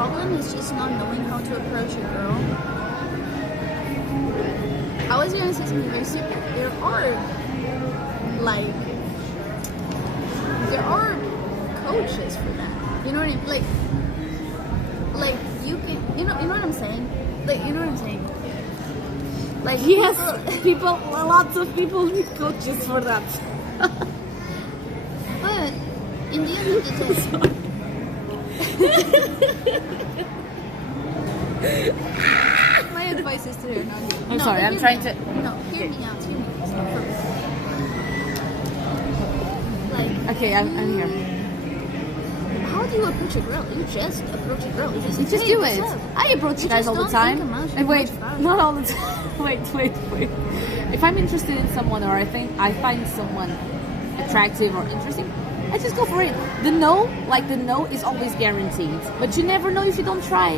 problem is just not knowing how to approach a girl. I was gonna say something very stupid. There are coaches for that. You know what I mean? Like you can, you know what I'm saying? Like, you know what I'm saying? Like, yes, lots of people need coaches for that. But in the end of the day, my advice is to her, not you. I'm sorry, I'm trying to. No, hear me out. Hear me out. It's not perfect. Like, Okay, I'm here. how do you approach a girl? You just approach a girl. You just Just do it. I approach guys all the time. And wait, not all the time. Wait. If I'm interested in someone or I find someone attractive or interesting, I just go for it. The no is always guaranteed. But you never know if you don't try.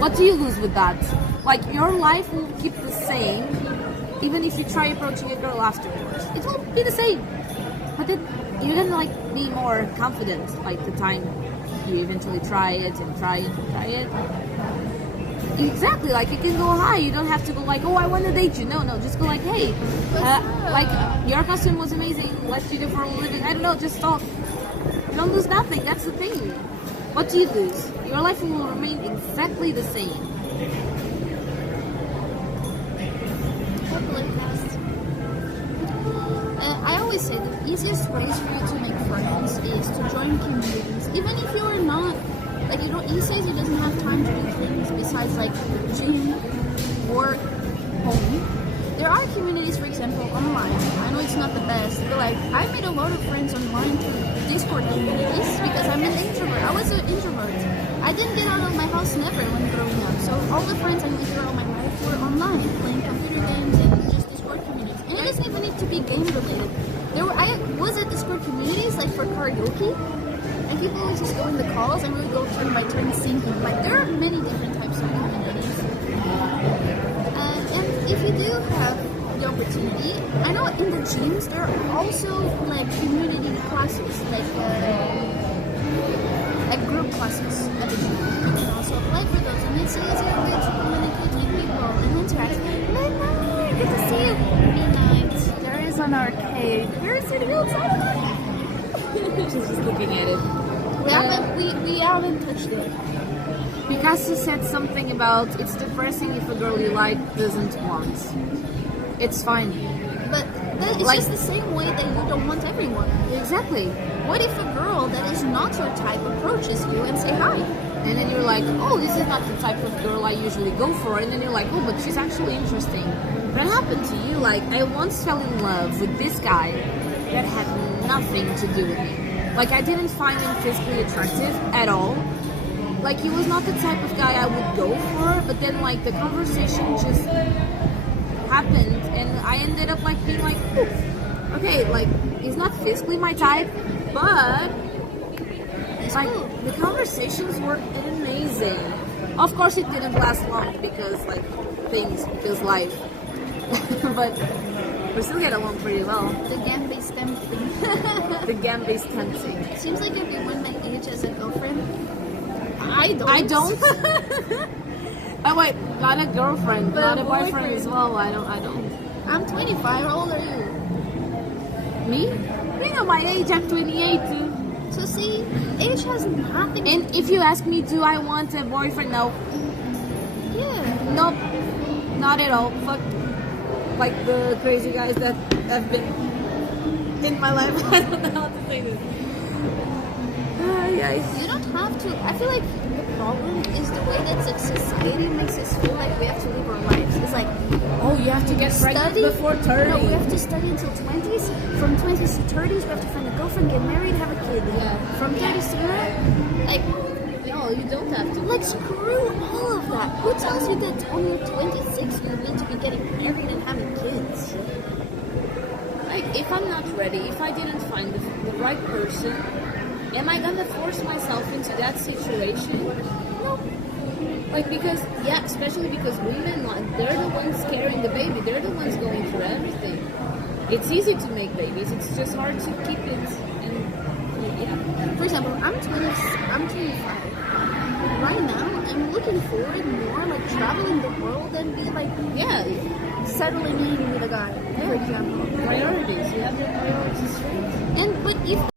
What do you lose with that? Like, your life will keep the same even if you try approaching a girl afterwards. It will be the same. But then you're gonna like be more confident like the time you eventually try it. Exactly, like you can go high. You don't have to go like, oh, I want to date you. No, just go like, hey, like your costume was amazing. What do you do for a living? I don't know, just talk. You don't lose nothing. That's the thing. What do you lose? Your life will remain exactly the same. I always say the easiest ways for you to make friends is to join communities, even if you are not, like, he says he doesn't have time to do things besides like gym, work, home. There are communities, for example, online. I know it's not the best, but like I made a lot of friends online through Discord communities because I'm an introvert. I was an introvert. I didn't get out of my house never when growing up. So all the friends I made throughout my life were online, playing computer games and just Discord communities. And it doesn't even need to be game related. I was at Discord communities like for karaoke, and people would just go in the calls and we would go turn by turn singing. Like, there are many different types of communities. And if you do have the opportunity, I know in the gyms there are also like community classes, like group classes at the gym. You can also apply for those, and it's an easier way to communicate with people and interact. Midnight, good to see you. Midnight, there is an arcade. Where is it? She's just looking at it. We haven't touched it. Picasso said something about it's depressing if a girl you like doesn't want. It's fine. But it's like, just the same way that you don't want everyone. Exactly. What if a girl that is not your type approaches you and say hi? And then you're like, oh, this is not the type of girl I usually go for. And then you're like, oh, but she's actually interesting. That happened to you. Like, I once fell in love with this guy that had nothing to do with me. Like, I didn't find him physically attractive at all. Like, he was not the type of guy I would go for. But then, like, the conversation just happened. And I ended up, like, being like, ooh, okay, like, he's not physically my type. But like, the conversations were amazing. Of course, it didn't last long because life. But we still get along pretty well. The game-based tempting. The game-based tempting. Seems like everyone my age has a girlfriend. I don't. Oh wait, not a girlfriend, but not a boyfriend as well. I don't. I'm 25. How old are you? Me? You know my age. I'm 28 too. So see, age has nothing. And if you ask me, do I want a boyfriend? No. Yeah. Nope. Not at all. Fuck. Like the crazy guys that have been in my life. I don't know how to say this. Yeah. You don't have to. I feel like the problem is the way that society makes us feel like we have to live our lives. It's like, oh, you have to get pregnant before 30. No, we have to study until 20s. From 20s to 30s, we have to find a girlfriend, get married, have a kid. Yeah. From 30s to that, like, no, you don't have to. Like, screw all of that. Who tells you that on your 26 you need to be getting married and having kids? Like, if I'm not ready, if I didn't find the right person, am I gonna force myself into that situation? No. Like, because, yeah, especially because women, they're the ones carrying the baby. They're the ones going through everything. It's easy to make babies. It's just hard to keep it. And, yeah. For example, I'm 25. looking forward more, like traveling the world, than be like Yeah, settling in with a guy, for example. priorities. You have your priorities straight. And but if